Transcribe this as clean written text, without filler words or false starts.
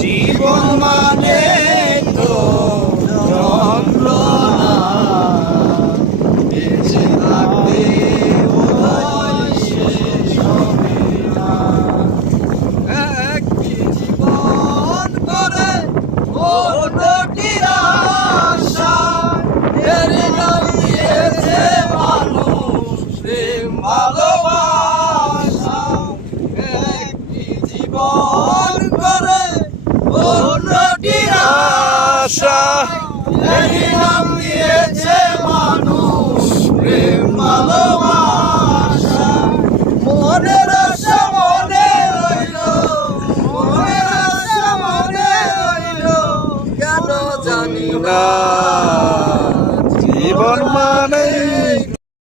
জীবন মানে তো যন্ত্রণা, বেঁচে থাকবে শেষ হবে না। একটি জীবন করে অন্যটির আশা, এর নাম দিয়েছে মানুষ প্রেম ভালোবাসা। একটি জীবন করে অন্যটির আশা, এর নাম দিয়েছে মানুষ প্রেম ভালোবাসা। মনের আশা মনে রইল, মনের আশা মনে রইল, কেন জানি না।